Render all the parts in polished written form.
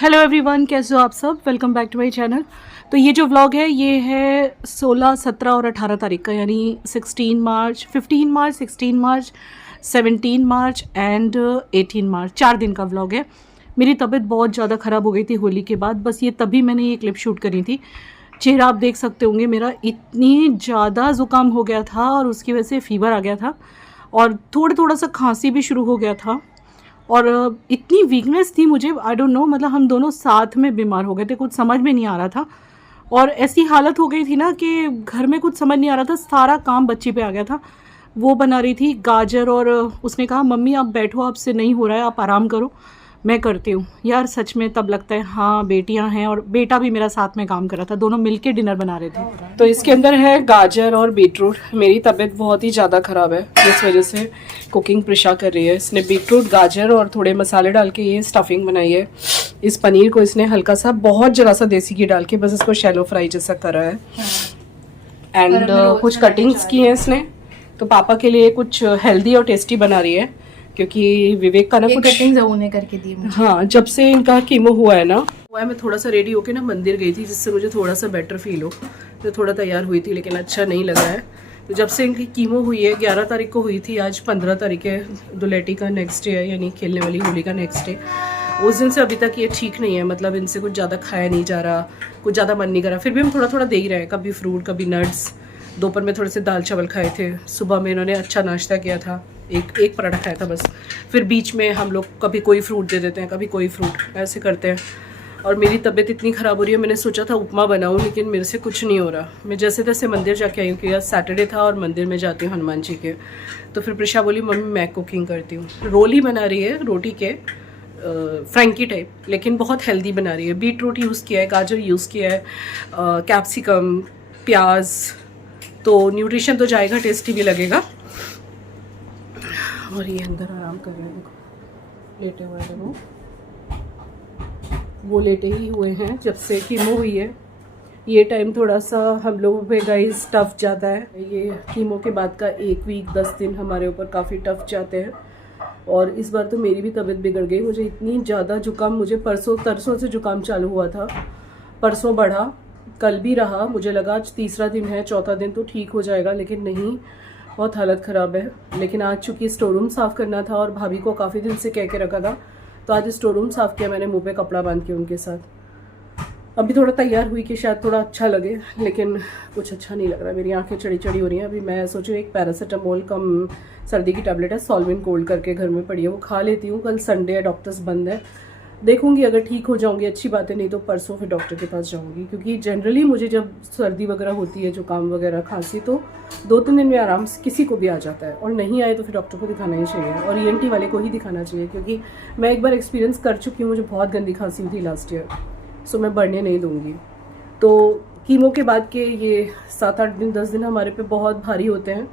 Hello everyone, कैसे हो आप सब। Welcome back to my channel. तो ये जो व्लॉग है ये है 16, 17 और 18 तारीख का, यानी 16 मार्च, 15 मार्च, 16 मार्च, 17 मार्च एंड 18 मार्च, 4 दिन का व्लॉग है। मेरी तबीयत बहुत ज़्यादा ख़राब हो गई थी होली के बाद, बस ये तभी मैंने ये क्लिप शूट करी थी। चेहरा आप देख सकते होंगे, मेरा इतनी ज़्यादा ज़ुकाम हो गया था और उसकी वजह से फ़ीवर आ गया था और थोड़ा सा खांसी भी शुरू हो गया था और इतनी वीकनेस थी मुझे, आई डोंट नो, मतलब हम दोनों साथ में बीमार हो गए थे, कुछ समझ में नहीं आ रहा था। और ऐसी हालत हो गई थी ना कि घर में कुछ समझ नहीं आ रहा था, सारा काम बच्ची पे आ गया था। वो बना रही थी गाजर और उसने कहा मम्मी आप बैठो, आपसे नहीं हो रहा है, आप आराम करो, मैं करती हूँ। यार सच में तब लगता है हाँ बेटियाँ हैं, और बेटा भी मेरा साथ में काम कर रहा था, दोनों मिलके डिनर बना रहे थे। तो इसके अंदर है गाजर और बीटरूट। मेरी तबीयत बहुत ही ज़्यादा ख़राब है, इस वजह से कुकिंग प्रिशा कर रही है। इसने बीटरूट, गाजर और थोड़े मसाले डाल के ये स्टफिंग बनाई है। इस पनीर को इसने हल्का सा, बहुत जरा सा देसी घी डाल के बस इसको शैलो फ्राई जैसा करा है। एंड कुछ कटिंग्स की है इसने, तो पापा के लिए कुछ हेल्दी और टेस्टी बना रही है, क्योंकि विवेक का ना कुछ कटिंग उन्हें करके दी मुझे। हाँ, जब से इनका कीमो हुआ है ना, मैं थोड़ा सा रेडी होके ना मंदिर गई थी, जिससे मुझे थोड़ा सा बेटर फील हो। तो थोड़ा तैयार हुई थी लेकिन अच्छा नहीं लगा है। तो जब से इनकी कीमो हुई है, 11 तारीख को हुई थी, आज 15 तारीख है, दुलेटी का नेक्स्ट डे है, यानी खेलने वाली होली का नेक्स्ट डे। उस दिन से अभी तक ये ठीक नहीं है, मतलब इनसे कुछ ज़्यादा खाया नहीं जा रहा, कुछ ज़्यादा मन नहीं कर रहा। फिर भी हम थोड़ा थोड़ा दे ही रहे हैं, कभी फ्रूट, कभी नट्स। दोपहर में थोड़े से दाल चावल खाए थे, सुबह में इन्होंने अच्छा नाश्ता किया था, एक पराठा खाया था बस। फिर बीच में हम लोग कभी कोई फ्रूट दे देते हैं, कभी कोई फ्रूट, ऐसे करते हैं। और मेरी तबीयत इतनी ख़राब हो रही है, मैंने सोचा था उपमा बनाऊं, लेकिन मेरे से कुछ नहीं हो रहा। मैं जैसे तैसे मंदिर जाके आई हूँ, क्योंकि आज सैटरडे था और मंदिर में जाती हूँ हनुमान जी के। तो फिर प्रिशा बोली मम्मी मैं कुकिंग करती हूँ। रोल ही बना रही है, रोटी के फ्रैंकी टाइप, लेकिन बहुत हेल्दी बना रही है। बीट रूट यूज़ किया है, गाजर यूज़ किया है, कैप्सिकम, प्याज, तो न्यूट्रिशन तो जाएगा, टेस्टी भी लगेगा। और ये अंदर आराम कर रहे हैं, देखो लेटे हुए हैं वो लेटे ही हुए हैं जब से कीमो हुई है। ये टाइम थोड़ा सा हम लोगों पे गाइस टफ जाता है। ये कीमो के बाद का 1 वीक 10 दिन हमारे ऊपर काफ़ी टफ जाते हैं। और इस बार तो मेरी भी तबीयत बिगड़ गई, मुझे इतनी ज़्यादा जुकाम, मुझे परसों से जुकाम चालू हुआ था, परसों बढ़ा, कल भी रहा, मुझे लगा आज तीसरा दिन है, चौथा दिन तो ठीक हो जाएगा, लेकिन नहीं, बहुत हालत ख़राब है। लेकिन आज चूँकि स्टोर रूम साफ़ करना था और भाभी को काफ़ी दिन से कह के रखा था, तो आज स्टोर रूम साफ़ किया मैंने, मुंह पे कपड़ा बांध के उनके साथ। अभी थोड़ा तैयार हुई कि शायद थोड़ा अच्छा लगे, लेकिन कुछ अच्छा नहीं लग रहा, मेरी आंखें चढ़ी चढ़ी हो रही हैं। अभी मैं सोचूं एक पैरासीटामोल कम सर्दी की टैबलेट है, सॉल्विन कोल्ड करके घर में पड़ी है, वो खा लेती हूँ। कल संडे है, डॉक्टर्स बंद है, देखूंगी अगर ठीक हो जाऊंगी अच्छी बात है, नहीं तो परसों फिर डॉक्टर के पास जाऊंगी। क्योंकि जनरली मुझे जब सर्दी वगैरह होती है, जुकाम वगैरह, खांसी, तो 2-3 दिन में आराम से किसी को भी आ जाता है, और नहीं आए तो फिर डॉक्टर को दिखाना ही चाहिए, और ENT वाले को ही दिखाना चाहिए। क्योंकि मैं एक बार एक्सपीरियंस कर चुकी हूँ, मुझे बहुत गंदी खांसी हुई थी लास्ट ईयर, सो मैं बढ़ने नहीं दूँगी। तो कीमो के बाद के ये 7-8 दिन 10 दिन हमारे पे बहुत भारी होते हैं।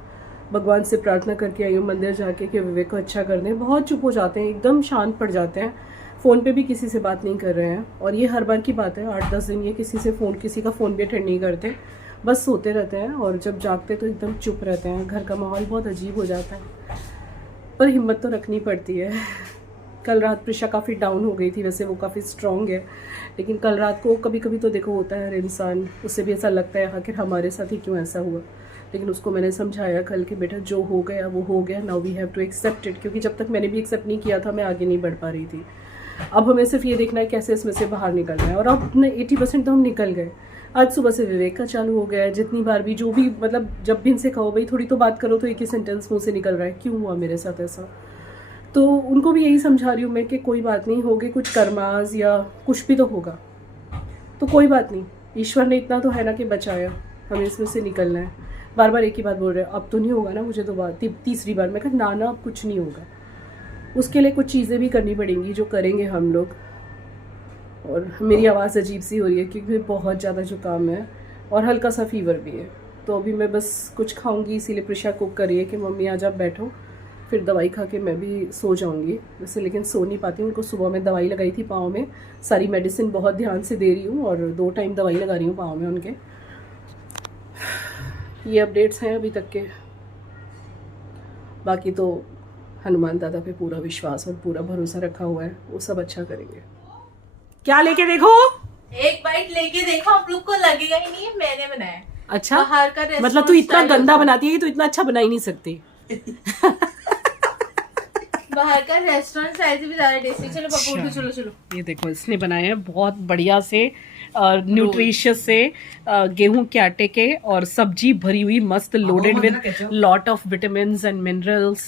भगवान से प्रार्थना करके आई हूँ मंदिर जाके कि विवेक को अच्छा कर दें। बहुत चुप हो जाते हैं, एकदम शांत पड़ जाते हैं, फ़ोन पे भी किसी से बात नहीं कर रहे हैं। और ये हर बार की बात है, 8-10 दिन ये किसी का फ़ोन भी अटेंड नहीं करते, बस सोते रहते हैं, और जब जागते तो एकदम चुप रहते हैं। घर का माहौल बहुत अजीब हो जाता है, पर हिम्मत तो रखनी पड़ती है। कल रात प्रिशा काफ़ी डाउन हो गई थी, वैसे वो काफ़ी स्ट्रॉन्ग है, लेकिन कल रात को कभी कभी तो देखो होता है हर इंसान, उससे भी ऐसा लगता है आखिर हमारे साथ ही क्यों ऐसा हुआ। लेकिन उसको मैंने समझाया कल कि बेटा जो हो गया वो हो गया, now we have to accept it. क्योंकि जब तक मैंने भी एक्सेप्ट नहीं किया था, मैं आगे नहीं बढ़ पा रही थी। अब हमें सिर्फ ये देखना है कैसे इसमें से बाहर निकलना है, और अब 80% तो हम निकल गए। आज सुबह से विवेक का चालू हो गया है, जितनी बार भी जो भी, मतलब जब भी इनसे कहो भाई थोड़ी तो बात करो, तो एक ही सेंटेंस मुँह से निकल रहा है, क्यों हुआ मेरे साथ ऐसा। तो उनको भी यही समझा रही हूँ मैं कि कोई बात नहीं, होगे कुछ कर्माज या कुछ भी तो होगा, तो कोई बात नहीं, ईश्वर ने इतना तो है ना कि बचाया, हमें इसमें से निकलना है। बार बार एक ही बात बोल रहे हैं, अब तो नहीं होगा ना, मुझे तो बात तीसरी बार मैं कहा ना अब कुछ नहीं होगा। उसके लिए कुछ चीज़ें भी करनी पड़ेंगी जो करेंगे हम लोग। और मेरी आवाज़ अजीब सी हो रही है क्योंकि बहुत ज़्यादा जुकाम है और हल्का सा फीवर भी है। तो अभी मैं बस कुछ खाऊंगी, इसीलिए प्रिशा कुक कर रही है कि मम्मी आज आप बैठो, फिर दवाई खा के मैं भी सो जाऊंगी वैसे, लेकिन सो नहीं पाती हूँ। उनको सुबह में दवाई लगाई थी पाँव में, सारी मेडिसिन बहुत ध्यान से दे रही हूँ, और 2 टाइम दवाई लगा रही हूँ पाँव में उनके। ये अपडेट्स हैं अभी तक के, बाकी तो हनुमान दादा पे पूरा विश्वास और पूरा भरोसा रखा हुआ है, वो सब अच्छा करेंगे। क्या लेके देखो? एक बाइट लेके देखो, आप लोग को लगेगा ही नहीं मैंने बनाया। अच्छा, बाहर का मतलब तू इतना गंदा बनाती है कि तू इतना अच्छा बना ही नहीं सकती। बाहर का रेस्टोरेंट स्टाइल से भी ज्यादा टेस्टी। चलो पापा उठो, चलो चलो। ये देखो इसने बनाए हैं बहुत बढ़िया से न्यूट्रिशियस से गेहूं के आटे के, और सब्जी भरी हुई मस्त loaded with lot of vitamins and minerals.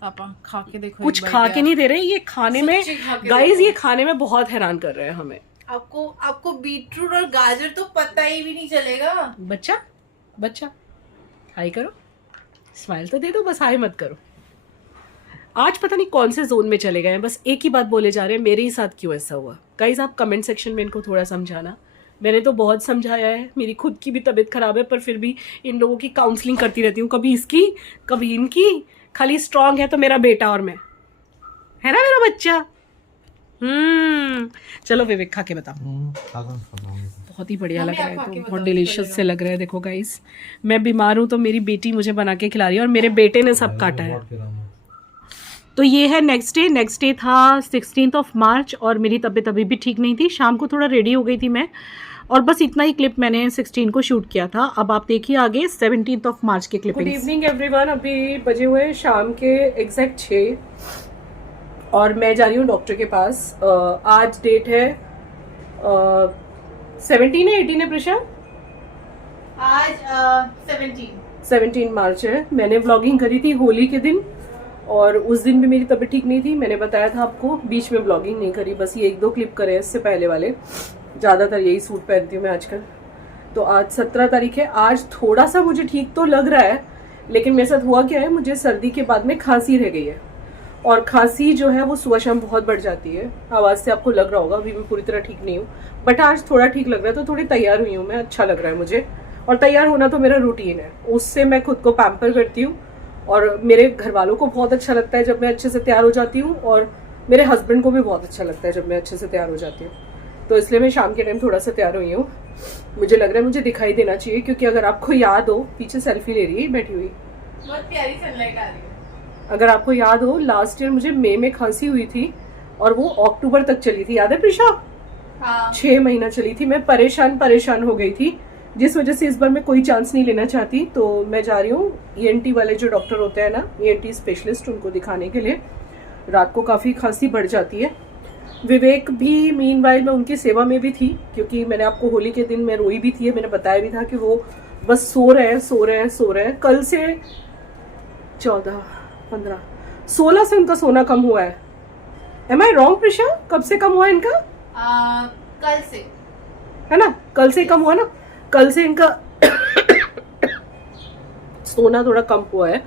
पापा खा के देखो। कुछ खा के नहीं दे रहे ये खाने में गाइस, ये खाने में बहुत हैरान कर रहे हैं हमें। आपको बीटरूट और गाजर तो पता ही भी नहीं चलेगा। बच्चा हाई करो, स्माइल तो दे दो, बस हाई मत करो। आज पता नहीं कौन से जोन में चले गए हैं, बस एक ही बात बोले जा रहे हैं, मेरे ही साथ क्यों ऐसा हुआ। गाइज आप कमेंट सेक्शन में इनको थोड़ा समझाना। मैंने तो बहुत समझाया है, मेरी खुद की भी तबीयत खराब है, पर फिर भी इन लोगों की काउंसलिंग करती रहती हूँ, कभी इसकी कभी इनकी। खाली स्ट्रांग है तो मेरा बेटा और मैं, है ना मेरा बच्चा। चलो विवेक खा के बताओ। बहुत ही बढ़िया लग रहा है, तो बहुत डिलीशियस से लग रहा है। देखो गाइस, मैं बीमार हूँ तो मेरी बेटी मुझे बना के खिला रही है, और मेरे बेटे ने सब काटा है। तो ये है नेक्स्ट डे था 16 मार्च, और मेरी तबीयत अभी भी ठीक नहीं थी। शाम को थोड़ा रेडी हो गई थी मैं, और बस इतना ही क्लिप मैंने 16 को शूट किया था। अब आप देखिए आगे 17 मार्च के क्लिप। गुड इवनिंग एवरीवन, अभी बजे हुए शाम के एग्जैक्ट 6, और मैं जा रही हूँ डॉक्टर के पास। आज डेट है 17 है 18 है प्रिशा? आज 17 मार्च है। मैंने व्लॉगिंग करी थी होली के दिन, और उस दिन भी मेरी तबीयत ठीक नहीं थी। मैंने बताया था आपको, बीच में ब्लॉगिंग नहीं करी, बस ये 1-2 क्लिप करे इससे पहले वाले। ज़्यादातर यही सूट पहनती हूँ मैं आजकल। तो आज 17 तारीख है। आज थोड़ा सा मुझे ठीक तो लग रहा है, लेकिन मेरे साथ हुआ क्या है, मुझे सर्दी के बाद में खांसी रह गई है, और खांसी जो है वो सुबह शाम बहुत बढ़ जाती है। आवाज़ से आपको लग रहा होगा अभी मैं पूरी तरह ठीक नहीं हूँ, बट आज थोड़ा ठीक लग रहा है, तो थोड़ी तैयार हुई हूँ मैं, अच्छा लग रहा है मुझे। और तैयार होना तो मेरा रूटीन है, उससे मैं खुद को पैम्पर करती हूँ, और मेरे घर वालों को बहुत अच्छा लगता है जब मैं अच्छे से तैयार हो जाती हूँ, और मेरे हस्बैंड को भी बहुत अच्छा लगता है जब मैं अच्छे से तैयार हो जाती हूँ। तो इसलिए मैं शाम के टाइम थोड़ा सा तैयार हुई हूँ। मुझे लग रहा है मुझे दिखाई देना चाहिए, क्योंकि अगर आपको याद हो, पीछे सेल्फी ले रही है बैठी हुई, बहुत प्यारी सनलाइट आ रही है। अगर आपको याद हो लास्ट ईयर मुझे मई में खांसी हुई थी, और वो अक्टूबर तक चली थी, याद है प्रिशा? हाँ। 6 महीना चली थी। मैं परेशान हो गई थी, जिस वजह से इस बार मैं कोई चांस नहीं लेना चाहती। तो मैं जा रही हूँ ENT वाले जो डॉक्टर होते हैं ना, ENT स्पेशलिस्ट, उनको दिखाने के लिए। रात को काफ़ी खांसी बढ़ जाती है। विवेक भी मीनवाइल मैं उनकी सेवा में भी थी, क्योंकि मैंने आपको होली के दिन मैं रोई भी थी, मैंने बताया भी था कि वो बस सो रहे हैं। कल से 14, 15, 16 से उनका सोना कम हुआ है। Am I wrong Prisha? कब से कम हुआ है इनका? कल से, है ना, कल से कम हुआ ना। कल से इनका सोना थोड़ा कम हुआ है।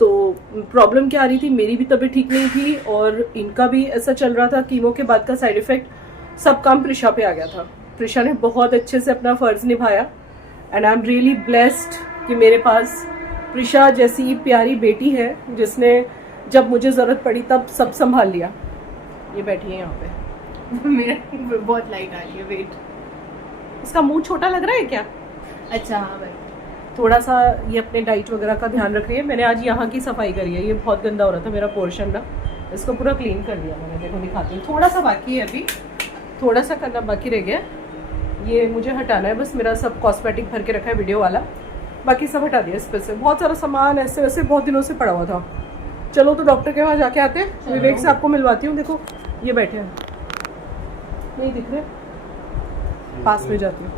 तो प्रॉब्लम क्या आ रही थी, मेरी भी तबीयत ठीक नहीं थी, और इनका भी ऐसा चल रहा था। कीमो के बाद का साइड इफेक्ट सब काम प्रिशा पे आ गया था। प्रिशा ने बहुत अच्छे से अपना फर्ज निभाया, and I am really blessed कि मेरे पास प्रिशा जैसी प्यारी बेटी है, जिसने जब मुझे जरूरत पड़ी तब सब संभाल लिया। ये बैठी है यहाँ पे। मेरा बहुत लाइट आ रही है, वेट। इसका मुंह छोटा लग रहा है क्या? अच्छा हाँ भाई, थोड़ा सा ये अपने डाइट वगैरह का ध्यान रख रही है। मैंने आज यहाँ की सफाई करी है, ये बहुत गंदा हो रहा था मेरा पोर्शन ना, इसको पूरा क्लीन कर दिया मैंने। देखो दिखाती हूँ, थोड़ा सा बाकी है, अभी थोड़ा सा करना बाकी रह गया। ये मुझे हटाना है बस, मेरा सब कॉस्मेटिक भर के रखा है वीडियो वाला, बाकी सब हटा दिया। इस पर से बहुत सारा सामान ऐसे वैसे बहुत दिनों से पड़ा हुआ था। चलो तो डॉक्टर के वहाँ जाके आते हैं। विवेक से आपको मिलवाती हूँ। देखो ये बैठे हैं, नहीं दिख रहे, पास में जाती हूँ।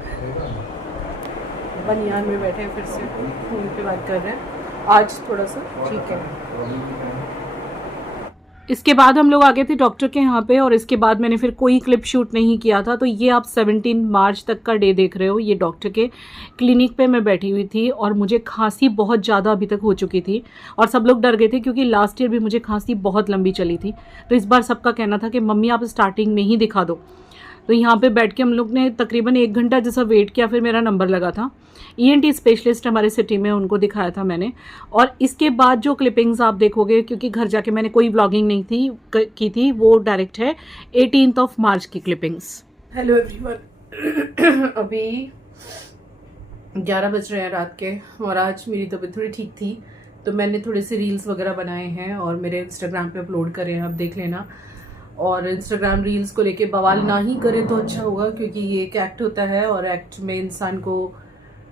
बनियान में बैठे हैं, फिर से फोन पे बात कर रहे हैं। आज थोड़ा सा ठीक है। इसके बाद हम लोग आ गए थे डॉक्टर के यहाँ पे, और इसके बाद मैंने फिर कोई क्लिप शूट नहीं किया था। तो ये आप 17 मार्च तक का डे देख रहे हो। ये डॉक्टर के क्लिनिक पे मैं बैठी हुई थी, और मुझे खांसी बहुत ज़्यादा अभी तक हो चुकी थी, और सब लोग डर गए थे, क्योंकि लास्ट ईयर भी मुझे खांसी बहुत लंबी चली थी। तो इस बार सबका कहना था कि मम्मी आप स्टार्टिंग में ही दिखा दो। तो यहाँ पे बैठ के हम लोग ने तकरीबन 1 घंटा जैसा वेट किया, फिर मेरा नंबर लगा था। ENT स्पेशलिस्ट हमारे सिटी में, उनको दिखाया था मैंने। और इसके बाद जो क्लिपिंग्स आप देखोगे, क्योंकि घर जाके मैंने कोई व्लॉगिंग नहीं की थी, वो डायरेक्ट है 18 मार्च की क्लिपिंग्स। हेलो एवरीवन, अभी 11 बज रहे हैं रात के, और आज मेरी तबीयत थोड़ी ठीक थी, तो मैंने थोड़े से रील्स वगैरह बनाए हैं और मेरे इंस्टाग्राम पे अपलोड करे हैं, आप देख लेना। और इंस्टाग्राम रील्स को लेके बवाल ना ही करें तो अच्छा होगा, क्योंकि ये एक एक्ट होता है और एक्ट में इंसान को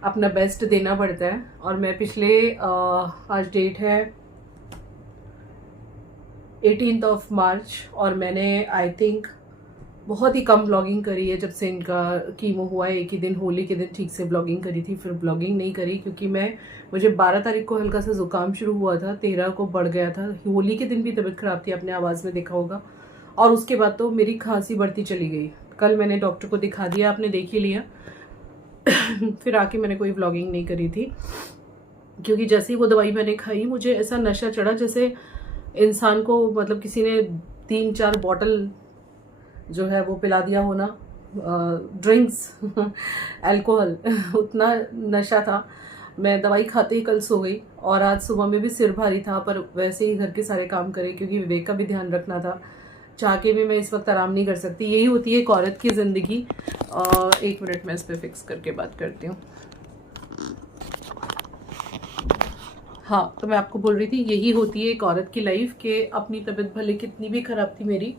अपना बेस्ट देना पड़ता है। और मैं पिछले आज डेट है 18 मार्च और मैंने आई थिंक बहुत ही कम व्लॉगिंग करी है जब से इनका कीमो हुआ है। एक ही दिन होली के दिन ठीक से व्लॉगिंग करी थी, फिर व्लॉगिंग नहीं करी क्योंकि मुझे 12 तारीख को हल्का सा जुकाम शुरू हुआ था, 13 को बढ़ गया था। होली के दिन भी तबीयत खराब थी, आपने आवाज़ में देखा होगा। और उसके बाद तो मेरी खांसी बढ़ती चली गई। कल मैंने डॉक्टर को दिखा दिया, आपने देख ही लिया। फिर आके मैंने कोई व्लॉगिंग नहीं करी थी क्योंकि जैसे ही वो दवाई मैंने खाई मुझे ऐसा नशा चढ़ा जैसे इंसान को मतलब किसी ने 3-4 बॉटल जो है वो पिला दिया हो ना, ड्रिंक्स अल्कोहल उतना नशा था। मैं दवाई खाते ही कल सो गई और आज सुबह में भी सिर भारी था, पर वैसे ही घर के सारे काम करे क्योंकि विवेक का भी ध्यान रखना था। चाह के भी मैं इस वक्त आराम नहीं कर सकती। यही होती है एक औरत की ज़िंदगी। 1 मिनट में इस पर फिक्स करके बात करती हूँ। हाँ, तो मैं आपको बोल रही थी यही होती है एक औरत की लाइफ के अपनी तबीयत भले कितनी भी ख़राब थी मेरी,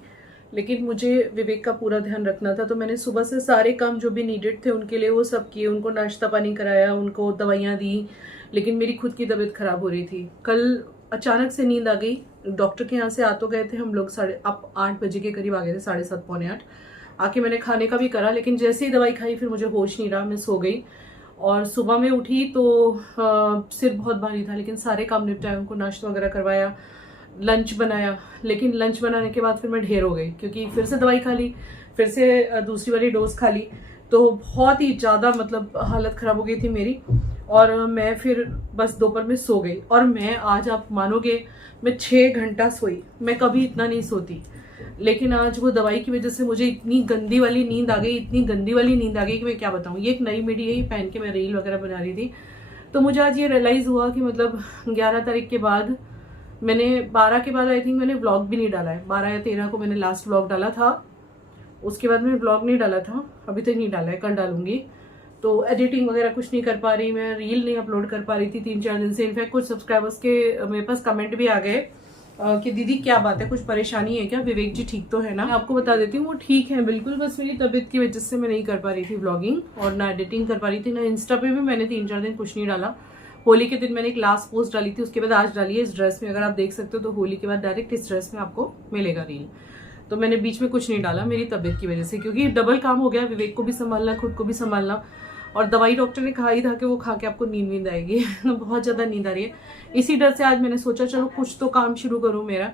लेकिन मुझे विवेक का पूरा ध्यान रखना था। तो मैंने सुबह से सारे काम जो भी नीडेड थे उनके लिए वो सब किए, उनको नाश्ता पानी कराया, उनको दवाइयाँ दी, लेकिन मेरी खुद की तबीयत ख़राब हो रही थी। कल अचानक से नींद आ गई। डॉक्टर के यहाँ से आ तो गए थे हम लोग 8 बजे के करीब आ गए थे, 7:30 पौने 8। आके मैंने खाने का भी करा, लेकिन जैसे ही दवाई खाई फिर मुझे होश नहीं रहा, मैं सो गई। और सुबह में उठी तो सिर बहुत भारी था, लेकिन सारे काम निपटाए, उनको नाश्ता वगैरह करवाया, लंच बनाया। लेकिन लंच बनाने के बाद फिर मैं ढेर हो गई क्योंकि फिर से दवाई खा ली, फिर से दूसरी वाली डोज खा ली, तो बहुत ही ज़्यादा मतलब हालत ख़राब हो गई थी मेरी। और मैं फिर बस दोपहर में सो गई। और मैं आज आप मानोगे मैं 6 घंटा सोई। मैं कभी इतना नहीं सोती, लेकिन आज वो दवाई की वजह से मुझे इतनी गंदी वाली नींद आ गई, इतनी गंदी वाली नींद आ गई कि मैं क्या बताऊँ। ये एक नई मीडिया ही पहन के मैं रील वगैरह बना रही थी, तो मुझे आज ये रियलाइज़ हुआ कि मतलब 11 तारीख के बाद मैंने 12 के बाद आई थिंक मैंने व्लॉग भी नहीं डाला है। 12 या 13 को मैंने लास्ट व्लॉग डाला था, उसके बाद मैंने व्लॉग नहीं डाला था, अभी तक नहीं डाला है, कल डालूंगी। तो एडिटिंग वगैरह कुछ नहीं कर पा रही, मैं रील नहीं अपलोड कर पा रही थी 3-4 दिन से। इनफैक्ट कुछ सब्सक्राइबर्स के मेरे पास कमेंट भी आ गए कि दीदी क्या बात है, कुछ परेशानी है क्या, विवेक जी ठीक तो है ना। मैं आपको बता देती हूँ वो ठीक है बिल्कुल, बस मेरी तबीयत की वजह से मैं नहीं कर पा रही थी व्लॉगिंग, और ना एडिटिंग कर पा रही थी, ना इंस्टा पे भी मैंने 3-4 दिन कुछ नहीं डाला। होली के दिन मैंने एक लास्ट पोस्ट डाली थी, उसके बाद आज डाली है इस ड्रेस में, अगर आप देख सकते हो तो होली के बाद डायरेक्ट इस ड्रेस में आपको मिलेगा रील। तो मैंने बीच में कुछ नहीं डाला मेरी तबीयत की वजह से, क्योंकि डबल काम हो गया, विवेक को भी संभालना, खुद को भी संभालना। और दवाई डॉक्टर ने कहा ही था कि वो खा के आपको नींद आएगी तो बहुत ज़्यादा नींद आ रही है। इसी डर से आज मैंने सोचा चलो कुछ तो काम शुरू करूँ, मेरा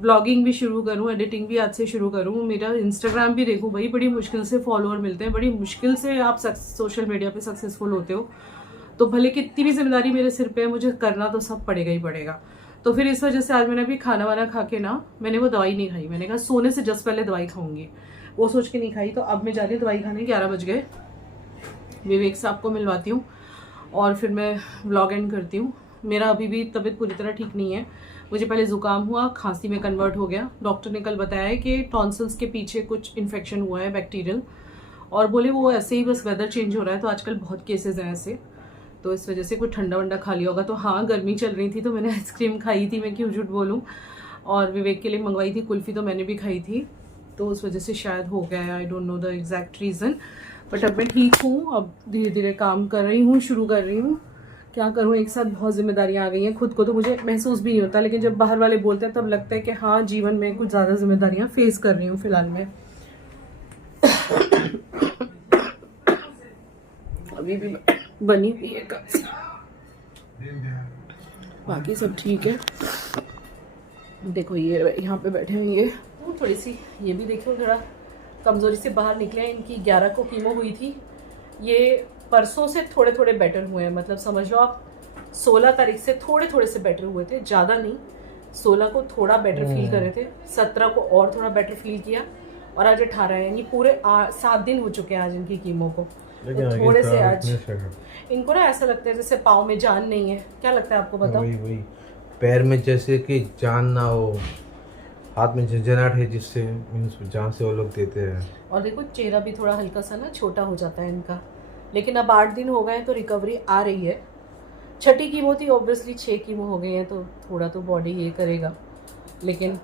ब्लॉगिंग भी शुरू करूँ, एडिटिंग भी आज से शुरू करूँ, मेरा इंस्टाग्राम भी देखूँ। भाई बड़ी मुश्किल से फॉलोअर मिलते हैं, बड़ी मुश्किल से आप सोशल मीडिया पे सक्सेसफुल होते हो, तो भले कितनी भी जिम्मेदारी मेरे सिर पे है, मुझे करना तो सब पड़ेगा ही पड़ेगा। तो फिर इस वजह से आज मैंने अभी खाना वाना खा के ना, मैंने वो दवाई नहीं खाई, मैंने कहा सोने से जस्ट पहले दवाई खाऊंगी, वो सोच के नहीं खाई। तो अब मैं जा रही हूँ दवाई खाने, 11 बज गए। विवेक से आपको मिलवाती हूँ और फिर मैं व्लॉग एंड करती हूँ। मेरा अभी भी तबीयत पूरी तरह ठीक नहीं है, मुझे पहले ज़ुकाम हुआ, खांसी में कन्वर्ट हो गया। डॉक्टर ने कल बताया है कि टॉन्सिल्स के पीछे कुछ इन्फेक्शन हुआ है बैक्टीरियल, और बोले वो ऐसे ही बस वेदर चेंज हो रहा है तो आजकल बहुत केसेस हैं ऐसे, तो इस वजह से कुछ ठंडा वंडा खा लिया होगा। तो हाँ, गर्मी चल रही थी तो मैंने आइसक्रीम खाई थी, मैं क्यों झूठ बोलूँ। और विवेक के लिए मंगवाई थी कुल्फ़ी, तो मैंने भी खाई थी, तो उस वजह से शायद हो गया है, I don't know the exact reason. But अब मैं ठीक हूँ, अब धीरे धीरे काम कर रही हूँ, शुरू कर रही हूँ। क्या करूँ, एक साथ बहुत जिम्मेदारियाँ आ गई हैं। खुद को तो मुझे महसूस भी नहीं होता, लेकिन जब बाहर वाले बोलते हैं तब लगता है कि हाँ, जीवन में कुछ ज़्यादा जिम्मेदारियाँ फेस कर रही हूँ फिलहाल मैं। अभी भी बनी हुई है खांसी, बाकी सब ठीक है। देखो ये यहाँ पे बैठे हैं, ये थोड़ी सी, ये भी देखो थोड़ा कमज़ोरी से बाहर निकले हैं। इनकी 11 को कीमो हुई थी, ये परसों से थोड़े थोड़े बेटर हुए हैं, मतलब समझ लो आप 16 तारीख से थोड़े थोड़े से बेटर हुए थे, ज़्यादा नहीं। 16 को थोड़ा बेटर फील कर रहे थे, 17 को और थोड़ा बेटर फील किया, और आज 18 है, यानी पूरे 7 दिन हो चुके हैं आज इनकी कीमो को। तो थोड़े से आज इनको ना ऐसा लगता है जैसे पाँव में जान नहीं है। क्या लगता है आपको, बताओ। वही पैर में जैसे कि जान ना हो, हाथ में झंझनाहट है जिससे मीन्स जान से वो लोग देते हैं। और देखो चेहरा भी थोड़ा हल्का सा ना छोटा हो जाता है इनका, लेकिन अब 8 दिन हो गए हैं तो रिकवरी आ रही है। छठी कीमो थी, ऑब्वियसली 6 कीमो हो गई हैं तो थोड़ा तो बॉडी ये करेगा, लेकिन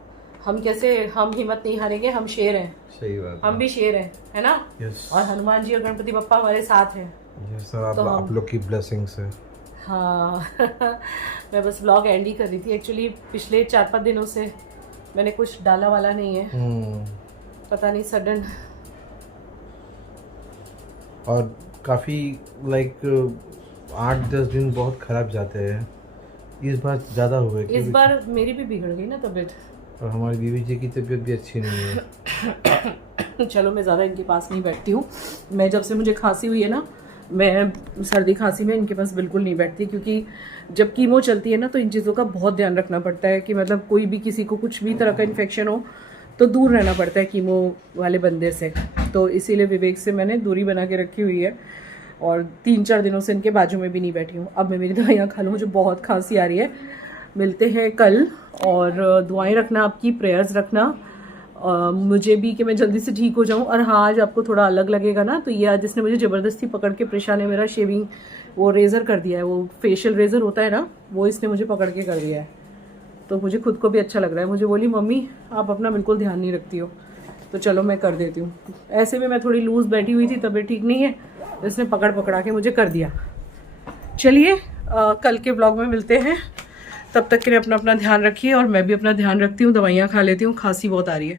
हम कैसे, हम हिम्मत नहीं हारेंगे, हम शेर हैं, सही बात हम भी शेर हैं, है ना। यस और हनुमान जी और गणपति बप्पा हमारे साथ हैं। यस सर, तो आप लोग की ब्लेसिंग्स है। हाँ मैं बस व्लॉग एंड ही कर रही थी एक्चुअली। पिछले 4-5 दिनों से मैंने कुछ डाला वाला नहीं है, पता नहीं सडन। और काफ़ी लाइक 8-10 दिन बहुत ख़राब जाते हैं, इस बार ज़्यादा हुए। इस बार मेरी भी बिगड़ गई ना तबीयत, और हमारी बीवी जी की तबीयत भी अच्छी नहीं है। चलो मैं ज़्यादा इनके पास नहीं बैठती हूँ। मैं जब से मुझे खांसी हुई है ना, मैं सर्दी खांसी में इनके पास बिल्कुल नहीं बैठती, क्योंकि जब कीमो चलती है ना तो इन चीज़ों का बहुत ध्यान रखना पड़ता है कि मतलब कोई भी किसी को कुछ भी तरह का इन्फेक्शन हो तो दूर रहना पड़ता है कीमो वाले बंदे से। तो इसीलिए विवेक से मैंने दूरी बना के रखी हुई है और 3-4 दिनों से इनके बाजू में भी नहीं बैठी हूँ। अब मैं मेरी दवाइयाँ खा लूँ, मुझे बहुत खांसी आ रही है। मिलते हैं कल, और दुआएं रखना, आपकी प्रेयर्स रखना मुझे भी कि मैं जल्दी से ठीक हो जाऊं। और हाँ, आज आपको थोड़ा अलग लगेगा ना, तो ये आज जिसने मुझे ज़बरदस्ती पकड़ के, प्रेशा ने मेरा शेविंग वो रेज़र कर दिया है, वो फेशियल रेज़र होता है ना, वो इसने मुझे पकड़ के कर दिया है। तो मुझे खुद को भी अच्छा लग रहा है। मुझे बोली मम्मी आप अपना बिल्कुल ध्यान नहीं रखती हो, तो चलो मैं कर देती हूँ। ऐसे में मैं थोड़ी लूज़ बैठी हुई थी, तबीयत ठीक नहीं है, इसने पकड़ा के मुझे कर दिया। चलिए कल के ब्लॉग में मिलते हैं, तब तक के लिए अपना ध्यान रखिए और मैं भी अपना ध्यान रखती हूँ। दवाइयाँ खा लेती हूँ, खांसी बहुत आ रही है।